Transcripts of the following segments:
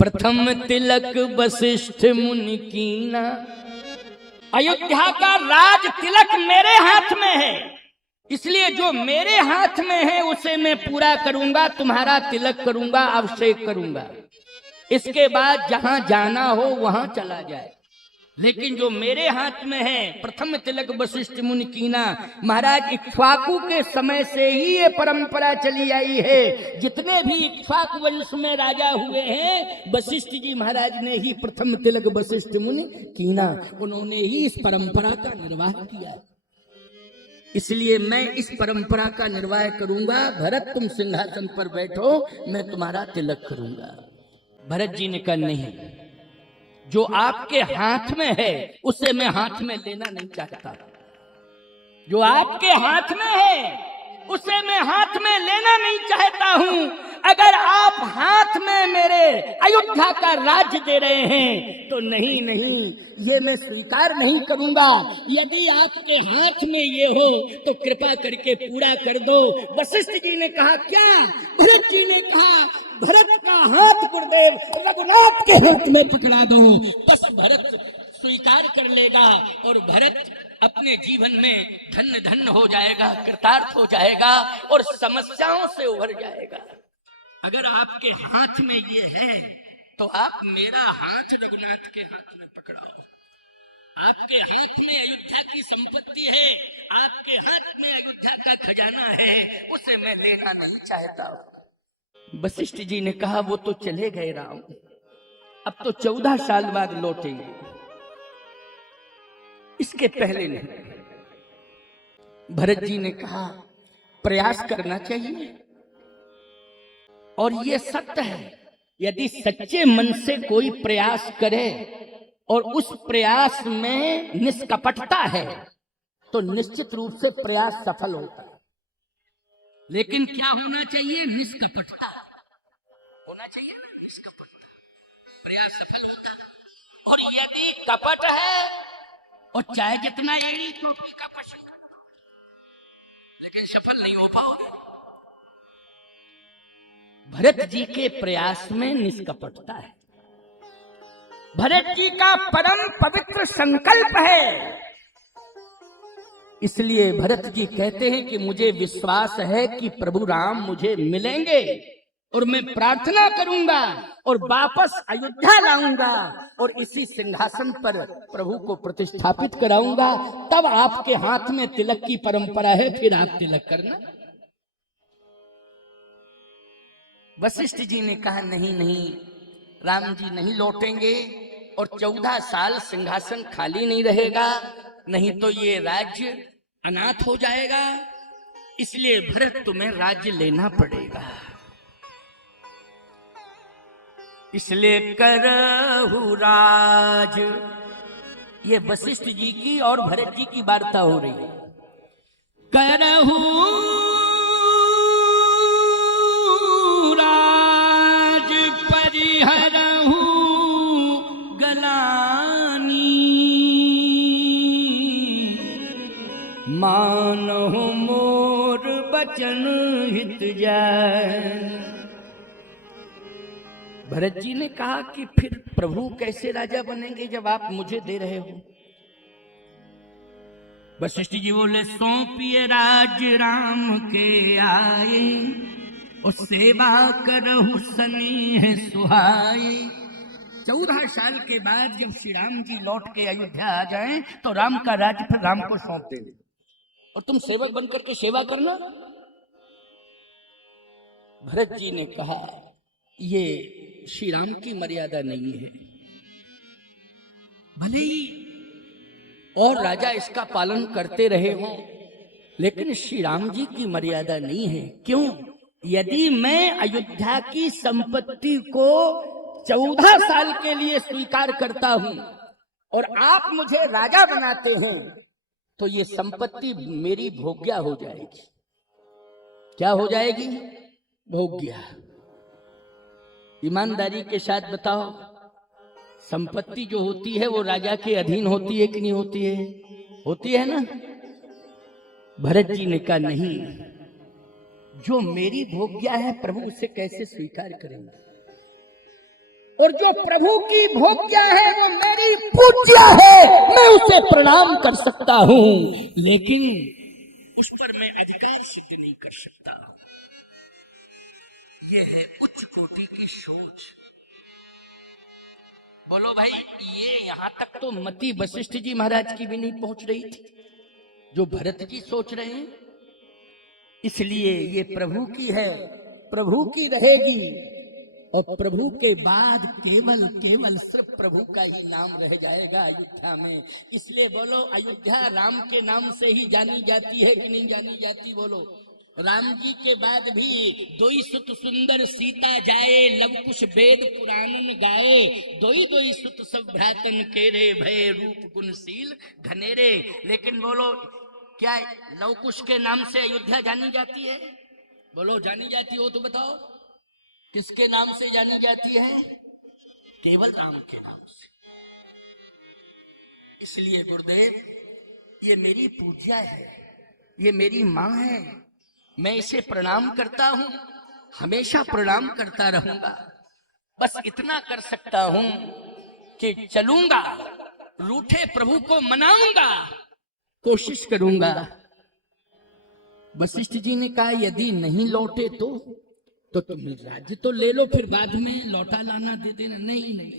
प्रथम तिलक वशिष्ठ मुनि कीना। अयोध्या का राज तिलक मेरे हाथ में है, इसलिए जो मेरे हाथ में है उसे मैं पूरा करूंगा, तुम्हारा तिलक करूंगा, अभिषेक करूंगा। इसके बाद जहां जाना हो वहां चला जाए, लेकिन जो मेरे हाथ में है, प्रथम तिलक वशिष्ठ मुनि कीना। महाराज इक्ष्वाकु के समय से ही ये परंपरा चली आई है। जितने भी इक्ष्वाकु वंश में राजा हुए हैं, वशिष्ठ जी महाराज ने ही प्रथम तिलक वशिष्ठ मुनि कीना, उन्होंने ही इस परंपरा का निर्वाह किया। इसलिए मैं इस परंपरा का निर्वाह करूंगा। भरत तुम सिंहासन पर बैठो, मैं तुम्हारा तिलक करूंगा। भरत जी ने कहा नहीं, जो आपके हाथ में है उसे मैं हाथ में लेना नहीं चाहता। जो आपके हाथ में है उसे मैं हाथ में लेना नहीं चाहता हूं। अगर आप हाथ में मेरे अयोध्या का राज्य दे रहे हैं तो नहीं नहीं, ये मैं स्वीकार नहीं करूंगा। यदि आपके हाथ में ये हो तो कृपा करके पूरा कर दो। वशिष्ठ जी ने कहा क्या? भरत जी ने कहा भरत का हाथ गुरुदेव रघुनाथ के हाथ में पकड़ा दो, बस भरत स्वीकार कर लेगा और भरत अपने जीवन में धन्य धन्य हो जाएगा, कृतार्थ हो जाएगा और समस्याओं से उभर जाएगा। अगर आपके हाथ में ये है तो आप मेरा हाथ रघुनाथ के हाथ में पकड़ाओ। आपके हाथ में अयोध्या की संपत्ति है, आपके हाथ में अयोध्या का खजाना है, उसे मैं लेना नहीं चाहता। वशिष्ठ जी ने कहा वो तो चले गए राम, अब तो 14 साल बाद लौटेंगे, इसके पहले नहीं। भरत जी ने कहा प्रयास करना चाहिए, और ये सत्य है। यदि सच्चे मन से कोई प्रयास करे और उस प्रयास में निष्कपटता है तो निश्चित रूप से प्रयास सफल होता है। लेकिन क्या होना चाहिए? निष्कपटता होना चाहिए ना, निष्कपटता, प्रयास सफल होता है। और यदि कपट है और चाहे जितना एड़ी टोपी का पशु, लेकिन सफल नहीं हो पाओगे। भरत जी के प्रयास में निष्कपटता है। भरत जी का परम पवित्र संकल्प है। इसलिए भरत जी कहते हैं कि मुझे विश्वास है कि प्रभु राम मुझे मिलेंगे और मैं प्रार्थना करूंगा और वापस अयोध्या लाऊंगा और इसी सिंहासन पर प्रभु को प्रतिष्ठापित कराऊंगा। तब आपके हाथ में तिलक की परंपरा है, फिर आप तिलक करना। वशिष्ठ जी ने कहा नहीं नहीं, राम जी नहीं लौटेंगे और 14 साल सिंहासन खाली नहीं रहेगा, नहीं तो ये राज्य अनाथ हो जाएगा। इसलिए भरत तुम्हें राज्य लेना पड़ेगा। इसलिए करहु राज। ये वशिष्ठ जी की और भरत जी की वार्ता हो रही है। करहु राज परिहरहु गलानी, मानहु मोर बचन हित जाय। भरत जी ने कहा कि फिर प्रभु कैसे राजा बनेंगे जब आप मुझे दे रहे हो? वशिष्ठ जी बोले सौंपिए राज्य राम के आए, और सेवा करहु स्नेह सुहाए। 14 साल के बाद जब श्री राम जी लौट के अयोध्या आ जाएं तो राम का राज्य फिर राम को सौंप देंगे और तुम सेवक बनकर के सेवा करना। भरत जी ने कहा ये श्री राम की मर्यादा नहीं है। भले ही और राजा इसका पालन करते रहे हों, लेकिन श्री राम जी की मर्यादा नहीं है। क्यों? यदि मैं अयोध्या की संपत्ति को 14 साल के लिए स्वीकार करता हूं और आप मुझे राजा बनाते हैं तो ये संपत्ति मेरी भोग्या हो जाएगी। क्या हो जाएगी? भोग्या। ईमानदारी के साथ बताओ, संपत्ति जो होती है वो राजा के अधीन होती है कि नहीं होती है? होती है ना। भरत जी ने कहा नहीं, जो मेरी भोग्या है प्रभु उसे कैसे स्वीकार करेंगे? और जो प्रभु की भोग्या है वो मेरी पूज्या है, मैं उसे प्रणाम कर सकता हूं, लेकिन उस पर मैं अधिकार सिद्ध नहीं कर सकता। ये है उच्च कोटि की सोच। बोलो भाई, ये यहां तक तो मति वशिष्ठ जी महाराज की भी नहीं पहुंच रही थी जो भरत जी सोच रहे हैं। इसलिए ये प्रभु की है, प्रभु की रहेगी, और प्रभु के बाद केवल केवल सिर्फ प्रभु का ही नाम रह जाएगा अयोध्या में। इसलिए बोलो, अयोध्या राम के नाम से ही जानी जाती है कि नहीं जानी जाती? बोलो, राम जी के बाद भी दोई सुत सुंदर सीता जाए, लव कुश वेद पुराणन गाए, दोई दोई सुत सब भ्रातन केरे, भय रूप गुणशील घनेरे। लेकिन बोलो, क्या लव कुश के नाम से अयोध्या जानी जाती है? बोलो, जानी जाती हो तो बताओ, किसके नाम से जानी जाती है? केवल राम के नाम से। इसलिए गुरुदेव, ये मेरी पूज्या है, ये मेरी मां है, मैं इसे प्रणाम करता हूं, हमेशा प्रणाम करता रहूंगा। बस इतना कर सकता हूं कि चलूंगा, रूठे प्रभु को मनाऊंगा, कोशिश करूंगा। वशिष्ठ जी ने कहा, यदि नहीं लौटे तो तुम राज्य तो ले लो, फिर बाद में लौटा लाना दे देना। नहीं नहीं,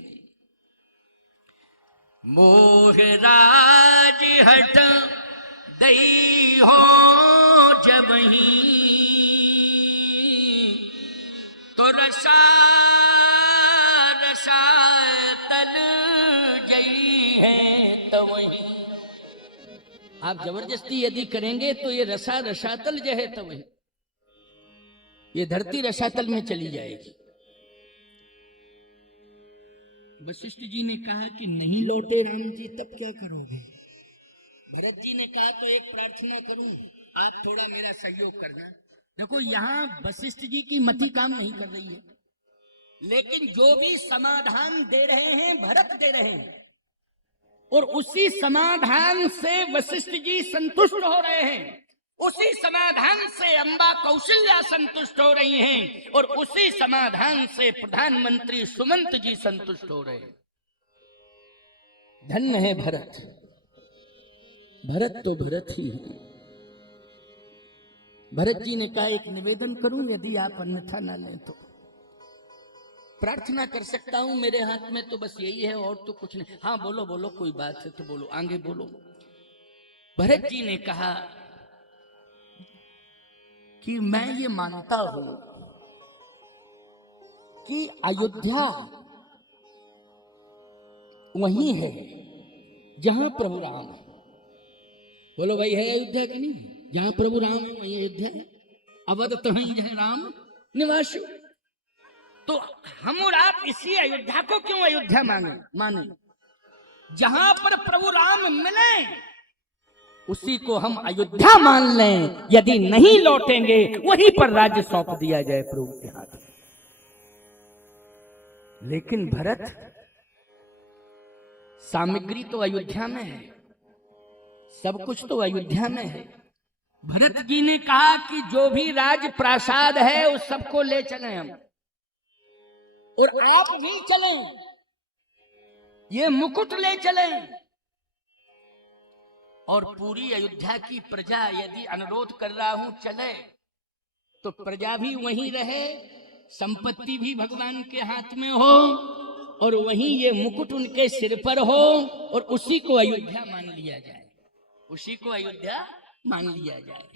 मोह राज हट दई हो जब ही, तो रसा रसा तल जई है तो वही। आप जबरदस्ती यदि करेंगे तो ये रसा रसातल जो है तो वही, ये धरती रसातल में चली जाएगी। वशिष्ठ जी ने कहा कि नहीं लौटे राम जी, तब क्या करोगे? भरत जी ने कहा, तो एक प्रार्थना करूं, आज थोड़ा मेरा सहयोग करना। देखो, यहां वशिष्ठ जी की मति काम नहीं कर रही है, लेकिन जो भी समाधान दे रहे हैं भरत दे रहे हैं, और उसी समाधान से वशिष्ठ जी संतुष्ट हो रहे हैं, उसी समाधान से अम्बा कौशल्या संतुष्ट हो रही हैं, और उसी समाधान से प्रधानमंत्री सुमंत जी संतुष्ट हो रहे हैं। धन्य है भरत, भरत तो भरत ही है। भरत जी ने कहा, एक निवेदन करूं, यदि आप अन्यथा ना लें तो प्रार्थना कर सकता हूं, मेरे हाथ में तो बस यही है और तो कुछ नहीं। हाँ बोलो बोलो, कोई बात है तो बोलो, आगे बोलो। भरत जी ने कहा कि मैं ये मानता हूं कि अयोध्या वही है जहां प्रभु राम है। बोलो भाई, है अयोध्या कि नहीं? जहां प्रभु राम है वही अयोध्या है। अवध तहीं जय राम निवासु। तो हम और आप इसी अयोध्या को क्यों अयोध्या माने? जहां पर प्रभु राम मिले उसी को हम अयोध्या मान लें। यदि नहीं लौटेंगे वहीं पर राज्य सौंप दिया जाए प्रभु के हाथ। लेकिन भरत, सामग्री तो अयोध्या में है, सब कुछ तो अयोध्या में है। भरत जी ने कहा कि जो भी राज प्रासाद है उस सबको ले चलें हम, और आप भी चलें, ये मुकुट ले चलें, और पूरी अयोध्या की प्रजा यदि अनुरोध कर रहा हूं चले, तो प्रजा भी वहीं रहे, संपत्ति भी भगवान के हाथ में हो, और वहीं ये मुकुट उनके सिर पर हो, और उसी को अयोध्या मान लिया जाए, उसी को अयोध्या मान लिया जाए।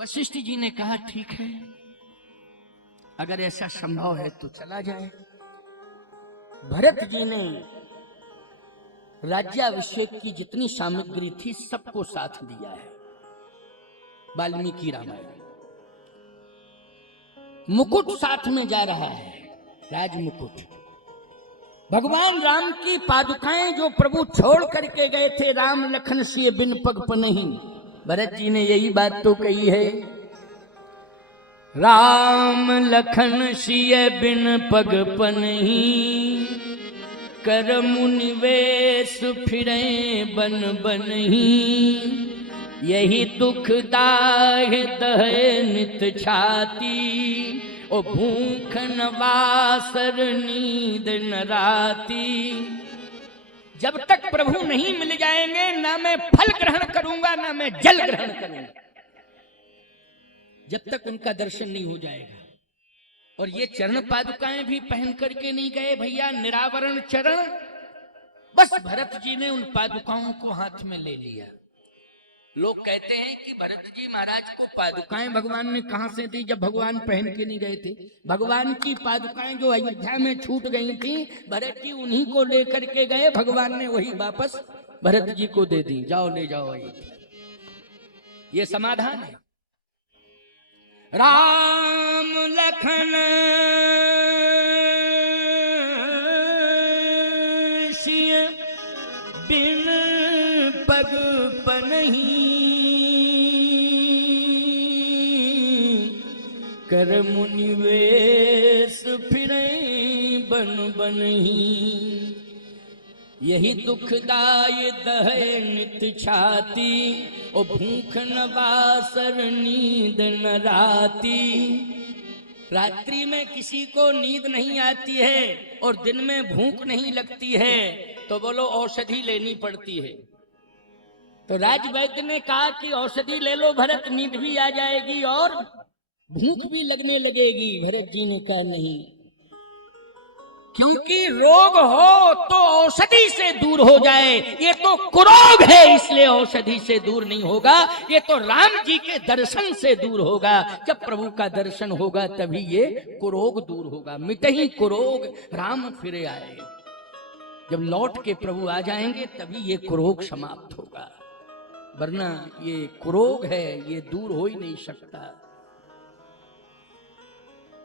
वशिष्ठ जी ने कहा, ठीक है, अगर ऐसा संभव है तो चला जाए। भरत जी ने राज्याभिषेक की जितनी सामग्री थी सबको साथ दिया है। वाल्मीकि रामायण, मुकुट साथ में जा रहा है, राज मुकुट। भगवान राम की पादुकाएं जो प्रभु छोड़ करके गए थे, राम लखन सिय बिन पग पनहि। भरत जी ने यही बात तो कही है, राम लखन सिय बिन पग पनहि, कर मुनि वेश फिरे बन बनहि। यही दुख दाह दह नित छाती, ओ भूख न वासर नींद न राती। जब तक प्रभु नहीं मिल जाएंगे ना मैं फल ग्रहण करूंगा ना मैं जल ग्रहण करूंगा, जब तक उनका दर्शन नहीं हो जाएगा। और ये चरण पादुकाएं भी पहन करके नहीं गए भैया, निरावरण चरण। बस भरत जी ने उन पादुकाओं को हाथ में ले लिया। लोग कहते हैं कि भरत जी महाराज को पादुकाएं भगवान ने कहां से दी, जब भगवान पहन के नहीं गए थे। भगवान की पादुकाएं जो अयोध्या में छूट गई थी, भरत जी उन्हीं को लेकर के गए, भगवान ने वही वापस भरत जी को दे दी, जाओ ले जाओ अयोध्या। ये समाधान है। राम लखन सिय बिन पग पनहि, कर मुनिवेश फिरै बन बनहि। यही दुखदाय दहै नित छाती, ओ भूख न वासर नींद न राती। रात्रि में किसी को नींद नहीं आती है और दिन में भूख नहीं लगती है, तो बोलो औषधि लेनी पड़ती है। तो राजवैद्य ने कहा कि औषधि ले लो भरत, नींद भी आ जाएगी और भूख भी लगने लगेगी। भरत जी ने कहा नहीं, क्योंकि रोग हो तो औषधि से दूर हो जाए, ये तो कुरोग है इसलिए औषधि से दूर नहीं होगा, ये तो राम जी के दर्शन से दूर होगा। जब प्रभु का दर्शन होगा तभी ये कुरोग दूर होगा। मिटहि कुरोग राम फिरे आए। जब लौट के प्रभु आ जाएंगे तभी ये कुरोग समाप्त होगा, वरना ये कुरोग है, ये दूर हो ही नहीं सकता।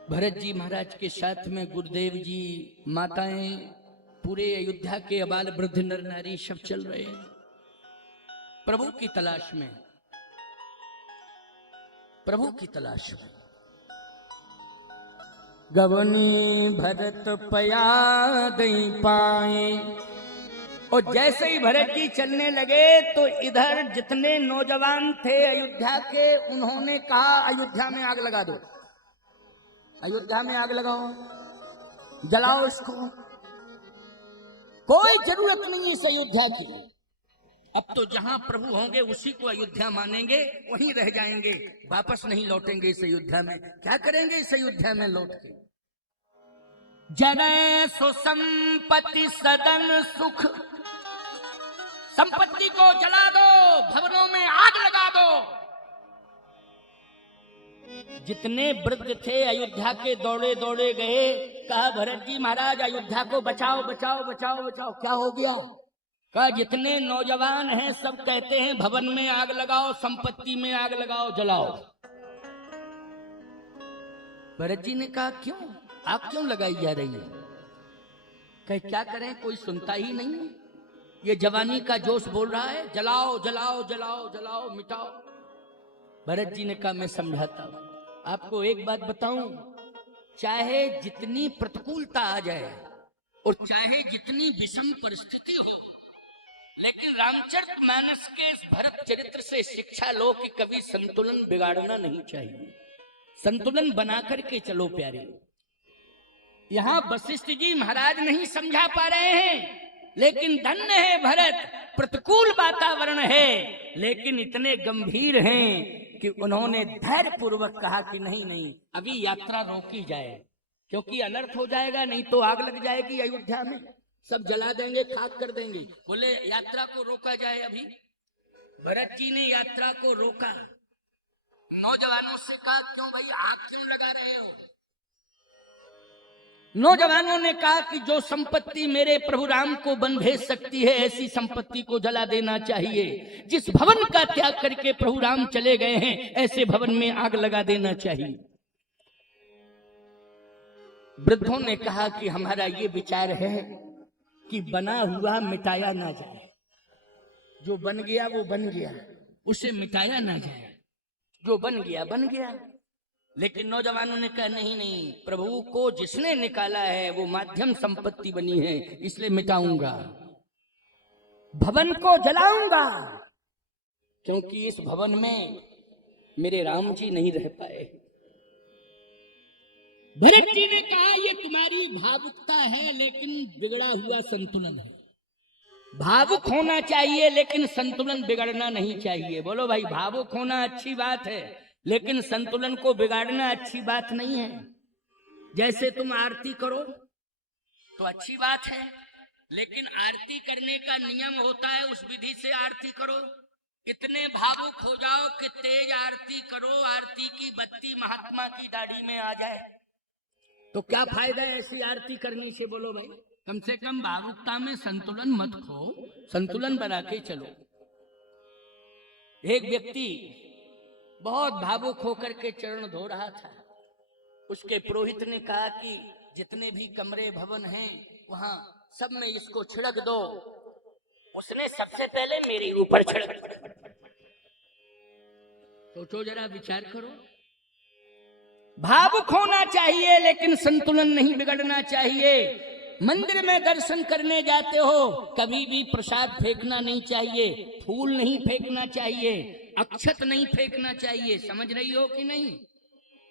भरत जी महाराज के साथ में गुरुदेव जी, माताएं, पूरे अयोध्या के अबाल वृद्ध नर नारी सब चल रहे हैं प्रभु की तलाश में, प्रभु की तलाश में। गवनी भरत पया गई पाए। और जैसे ही भरत जी चलने लगे तो इधर जितने नौजवान थे अयोध्या के, उन्होंने कहा अयोध्या में आग लगा दो, अयोध्या में आग लगाओ, जलाओ इसको, कोई जरूरत नहीं इस अयोध्या की। अब तो जहां प्रभु होंगे उसी को अयोध्या मानेंगे, वहीं रह जाएंगे, वापस नहीं लौटेंगे इस अयोध्या में। क्या करेंगे इस अयोध्या में लौट के? जनै सो संपत्ति सदन सुख, संपत्ति को जला दो, भवनों में आग लगा दो। जितने वृद्ध थे अयोध्या के दौड़े दौड़े गए, कहा भरत जी महाराज अयोध्या को बचाओ बचाओ बचाओ बचाओ। क्या हो गया? कहा जितने नौजवान हैं सब कहते हैं भवन में आग लगाओ, संपत्ति में आग लगाओ, जलाओ। भरत जी ने कहा क्यों, आग क्यों लगाई जा रही है? कहे क्या करें, कोई सुनता ही नहीं, ये जवानी का जोश बोल रहा है, जलाओ जलाओ जलाओ जलाओ मिटाओ। भरत जी ने कहा मैं समझाता हूं आपको। एक बात बताऊं, चाहे जितनी प्रतिकूलता आ जाए और चाहे जितनी विषम परिस्थिति हो, लेकिन रामचरितमानस के इस भरत चरित्र से शिक्षा लो कि कभी संतुलन बिगाड़ना नहीं चाहिए, संतुलन बना करके चलो प्यारे। यहां वशिष्ठ जी महाराज नहीं समझा पा रहे हैं, लेकिन धन्य है भरत, प्रतिकूल वातावरण है लेकिन इतने गंभीर हैं कि उन्होंने धैर्य पूर्वक कहा कि नहीं नहीं अभी यात्रा रोकी जाए, क्योंकि अनर्थ हो जाएगा, नहीं तो आग लग जाएगी अयोध्या में, सब जला देंगे, खाक कर देंगे। बोले यात्रा को रोका जाए अभी। भरत जी ने यात्रा को रोका। नौजवानों से कहा क्यों भाई आग क्यों लगा रहे हो? नौजवानों ने कहा कि जो संपत्ति मेरे प्रभु राम को बन भेज सकती है ऐसी संपत्ति को जला देना चाहिए। जिस भवन का त्याग करके प्रभु राम चले गए हैं ऐसे भवन में आग लगा देना चाहिए। वृद्धों ने कहा कि हमारा ये विचार है कि बना हुआ मिटाया ना जाए, जो बन गया वो बन गया, उसे मिटाया ना जाए, जो बन गया बन गया। लेकिन नौजवानों ने कहा नहीं नहीं, प्रभु को जिसने निकाला है वो माध्यम संपत्ति बनी है, इसलिए मिटाऊंगा, भवन को जलाऊंगा, क्योंकि इस भवन में मेरे राम जी नहीं रह पाए। भरत जी ने कहा ये तुम्हारी भावुकता है लेकिन बिगड़ा हुआ संतुलन है। भावुक होना चाहिए लेकिन संतुलन बिगड़ना नहीं चाहिए। बोलो भाई, भावुक होना अच्छी बात है लेकिन संतुलन को बिगाड़ना अच्छी बात नहीं है। जैसे तुम आरती करो तो अच्छी बात है, लेकिन आरती करने का नियम होता है, उस विधि से आरती करो। इतने भावुक हो जाओ कि तेज आरती करो, आरती की बत्ती महात्मा की दाढ़ी में आ जाए, तो क्या फायदा है ऐसी आरती करने से। बोलो भाई, कम से कम भावुकता में संतुलन मत खो, संतुलन बना के चलो। एक व्यक्ति बहुत भावुक होकर के चरण धो रहा था। उसके पुरोहित ने कहा कि जितने भी कमरे भवन हैं वहां सब में इसको छिड़क दो। उसने सबसे पहले मेरे ऊपर छिड़क दिया। सोचो जरा, विचार करो। भावुक होना चाहिए लेकिन संतुलन नहीं बिगड़ना चाहिए। मंदिर में दर्शन करने जाते हो, कभी भी प्रसाद फेंकना नहीं चाहिए, फूल नहीं फेंकना चाहिए, अक्षत नहीं फेंकना चाहिए। समझ रही हो कि नहीं?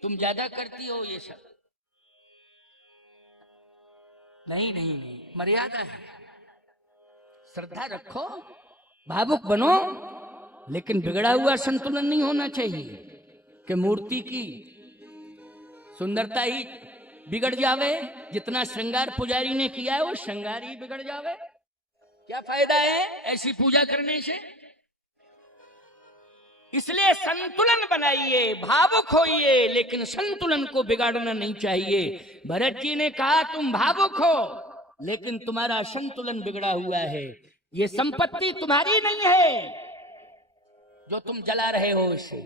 तुम ज्यादा करती हो ये सब। नहीं नहीं नहीं, मर्यादा है, श्रद्धा रखो, भावुक बनो, लेकिन बिगड़ा हुआ संतुलन नहीं होना चाहिए कि मूर्ति की सुंदरता ही बिगड़ जावे। जितना श्रृंगार पुजारी ने किया है वो श्रृंगार ही बिगड़ जावे। क्या फायदा है ऐसी पूजा करने से? इसलिए संतुलन बनाइए, भावुक होइए, लेकिन संतुलन को बिगाड़ना नहीं चाहिए। भरत जी ने कहा तुम भावुक हो लेकिन तुम्हारा संतुलन बिगड़ा हुआ है। ये संपत्ति तुम्हारी नहीं है जो तुम जला रहे हो इसे।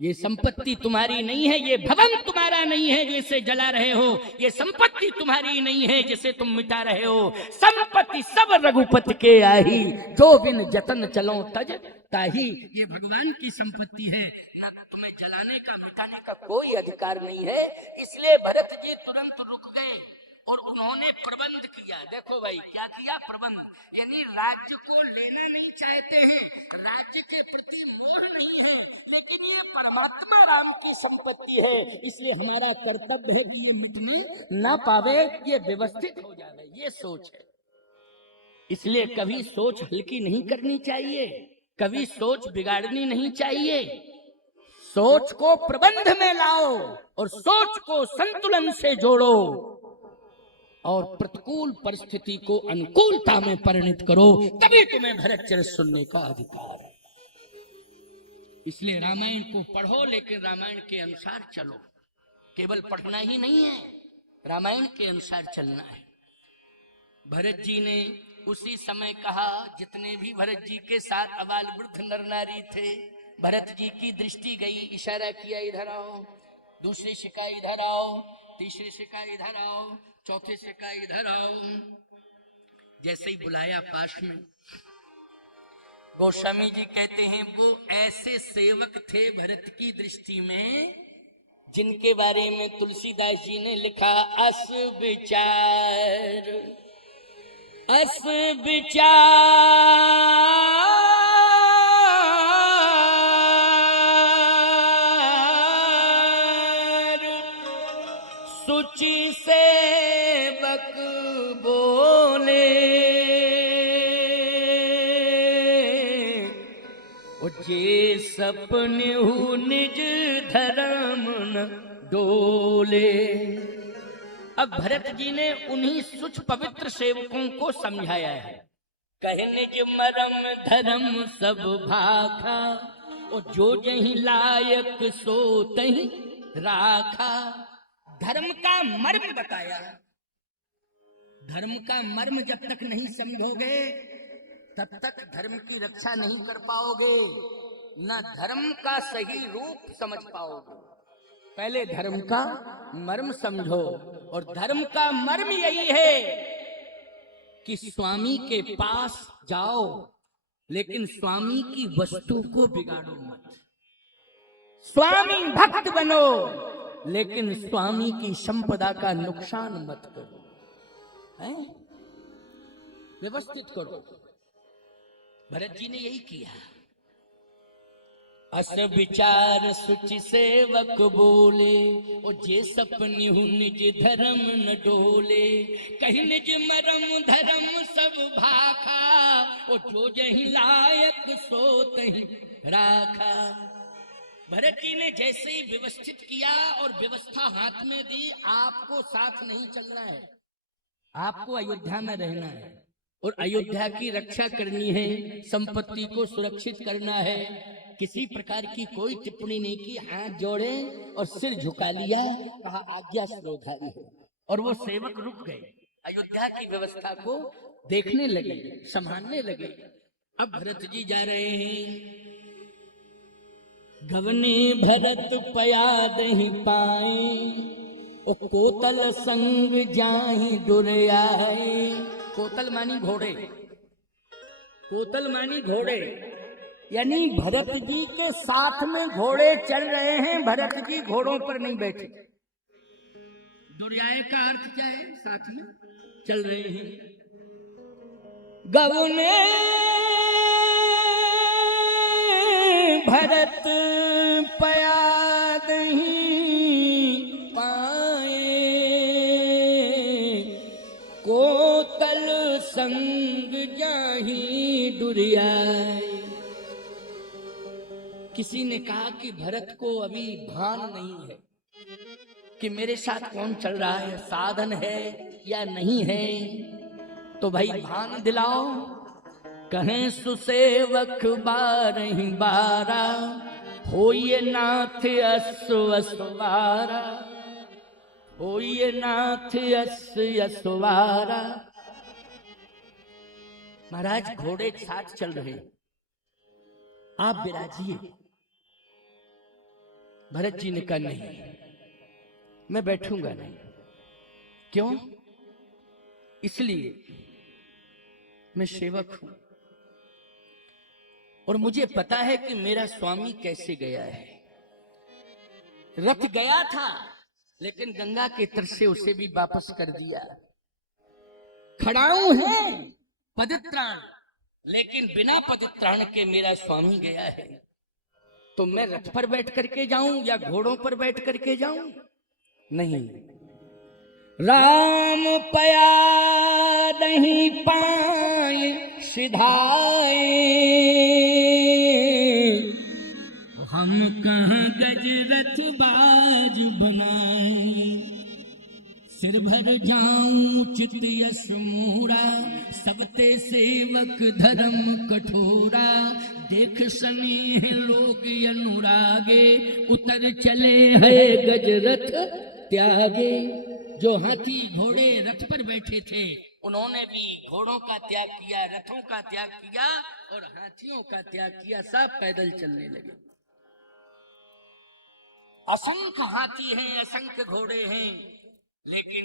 ये संपत्ति तुम्हारी नहीं है, ये भवन तुम्हारा नहीं है जो इसे जला रहे हो, ये संपत्ति तुम्हारी नहीं है जिसे तुम मिटा रहे हो। संपत्ति सब रघुपति के आही, जो बिन जतन चलो तज ताही। ये भगवान की संपत्ति है, ना तुम्हें जलाने का मिटाने का कोई अधिकार नहीं है। इसलिए भरत जी तुरंत रुक गए और उन्होंने प्रबंध किया। देखो भाई, क्या किया? प्रबंध, यानी राज्य को लेना नहीं चाहते हैं, राज्य के प्रति मोह नहीं है, लेकिन ये परमात्मा राम की संपत्ति है, इसलिए हमारा कर्तव्य है कि ये मिटने ना पावे, ये व्यवस्थित हो जाए, ये सोच है। इसलिए कभी सोच हल्की नहीं करनी चाहिए, कभी सोच बिगाड़नी नहीं चाहिए। सोच को प्रबंध में लाओ और सोच को संतुलन से जोड़ो और प्रतिकूल परिस्थिति को अनुकूलता में परिणत करो, तभी तुम्हें भरत चरित सुनने का अधिकार है। इसलिए रामायण को पढ़ो, लेकिन रामायण के अनुसार चलो। केवल पढ़ना ही नहीं है, रामायण के अनुसार चलना है। भरत जी ने उसी समय कहा, जितने भी भरत जी के साथ अबाल वृद्ध नर नारी थे, भरत जी की दृष्टि गई, इशारा किया इधर आओ, दूसरी शिकायत इधर आओ, तीसरी शिकायत इधर आओ, चौथे शिकायत इधर आओ। जैसे ही बुलाया पास में, गोस्वामी जी कहते हैं वो ऐसे सेवक थे भरत की दृष्टि में जिनके बारे में तुलसीदास जी ने लिखा, अस विचार अस विचार सुचि सेवक बोले, जे सपने हु निज धर्म न डोले। अब भरत जी ने उन्हीं सुच पवित्र सेवकों को समझाया है। कहे निज मरम धर्म सब भाखा, और जो जही लायक सो तही राखा। धर्म का मर्म बताया। धर्म का मर्म जब तक नहीं समझोगे तब तक धर्म की रक्षा नहीं कर पाओगे, न धर्म का सही रूप समझ पाओगे। पहले धर्म का मर्म समझो, और धर्म का मर्म यही है कि स्वामी के पास जाओ, लेकिन स्वामी की वस्तु को बिगाड़ो मत। स्वामी भक्त बनो, लेकिन स्वामी की संपदा का नुकसान मत करो, हैं? व्यवस्थित करो। भरत जी ने यही किया। अस विचार सुचि सेवक बोले, ओ जे सपनि हु निज धर्म न डोले। कहीं निज मरम धर्म सब भाखा, ओ जो जहि लायक सो तहि राखा। भरत जी ने जैसे ही व्यवस्थित किया और व्यवस्था हाथ में दी, आपको साथ नहीं चलना है, आपको अयोध्या में रहना है और अयोध्या की रक्षा करनी है, संपत्ति को सुरक्षित करना है। किसी प्रकार की कोई टिप्पणी नहीं की, हाथ जोड़े और सिर झुका लिया, कहा आज्ञा शिरोधारी है। और वो सेवक रुक गए, अयोध्या की व्यवस्था को देखने लगे, संभालने लगे। अब भरत जी जा रहे हैं। गवने भरत पया दही पाए, ओ कोतल संग जाहि दुर आए। कोतल मानी घोड़े, कोतल मानी घोड़े, यानी भरत जी के साथ में घोड़े चल रहे हैं, भरत जी घोड़ों पर नहीं बैठे। दुर्याय का अर्थ क्या है? साथ में चल रहे हैं। गवने भरत पया दही पाए, कोतल संग जाहि दुरियाए। किसी ने कहा कि भरत को अभी भान नहीं है कि मेरे साथ कौन चल रहा है, साधन है या नहीं है, तो भाई भान दिलाओ। कहें सुसेवक बारहि बारा, होइए नाथ असवारा, होइए नाथ असवारा। महाराज घोड़े साथ चल रहे, आप विराजिए। भरत जी ने कहा नहीं, मैं बैठूंगा नहीं। क्यों? इसलिए मैं सेवक हूं और मुझे पता है कि मेरा स्वामी कैसे गया है। रथ गया था लेकिन गंगा के तट से उसे भी वापस कर दिया। खड़ाऊ है पदत्राण, लेकिन बिना पदत्राण के मेरा स्वामी गया है। तो मैं रथ पर बैठ करके जाऊं या घोड़ों पर बैठ करके जाऊं? नहीं। राम पया नहीं पाए सिधाए, हम कहाँ गजरथ बाज बनाए। सिर भर जाऊं चित यश मोरा, सबते सेवक धर्म कठोरा। देख स्नेह लोग अनुरागे, उतर चले है गजरथ त्यागे। जो हाथी घोड़े रथ पर बैठे थे, उन्होंने भी घोड़ों का त्याग किया, रथों का त्याग किया और हाथियों का त्याग किया, सब पैदल चलने लगे। असंख्य हाथी हैं, असंख्य घोड़े हैं, लेकिन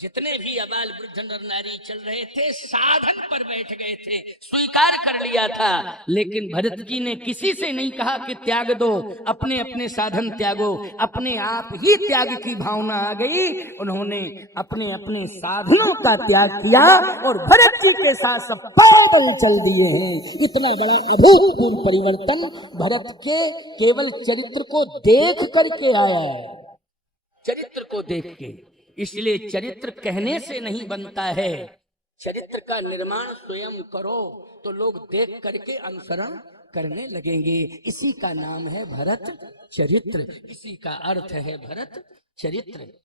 जितने भी अबाल वृद्ध नर नारी चल रहे थे साधन पर बैठ गए थे, स्वीकार कर लिया था। लेकिन भरत जी ने किसी से नहीं कहा कि त्याग दो, अपने अपने साधन त्यागो। अपने आप ही त्याग की भावना आ गई, उन्होंने अपने अपने साधनों का त्याग किया और भरत जी के साथ सब पैदल चल दिए हैं। इतना बड़ा अभूतपूर्व परिवर्तन भरत के केवल चरित्र को देख करके आया है, चरित्र को देख के। इसलिए चरित्र कहने से नहीं बनता है, चरित्र का निर्माण स्वयं करो तो लोग देख करके अनुसरण करने लगेंगे। इसी का नाम है भरत चरित्र, इसी का अर्थ है भरत चरित्र।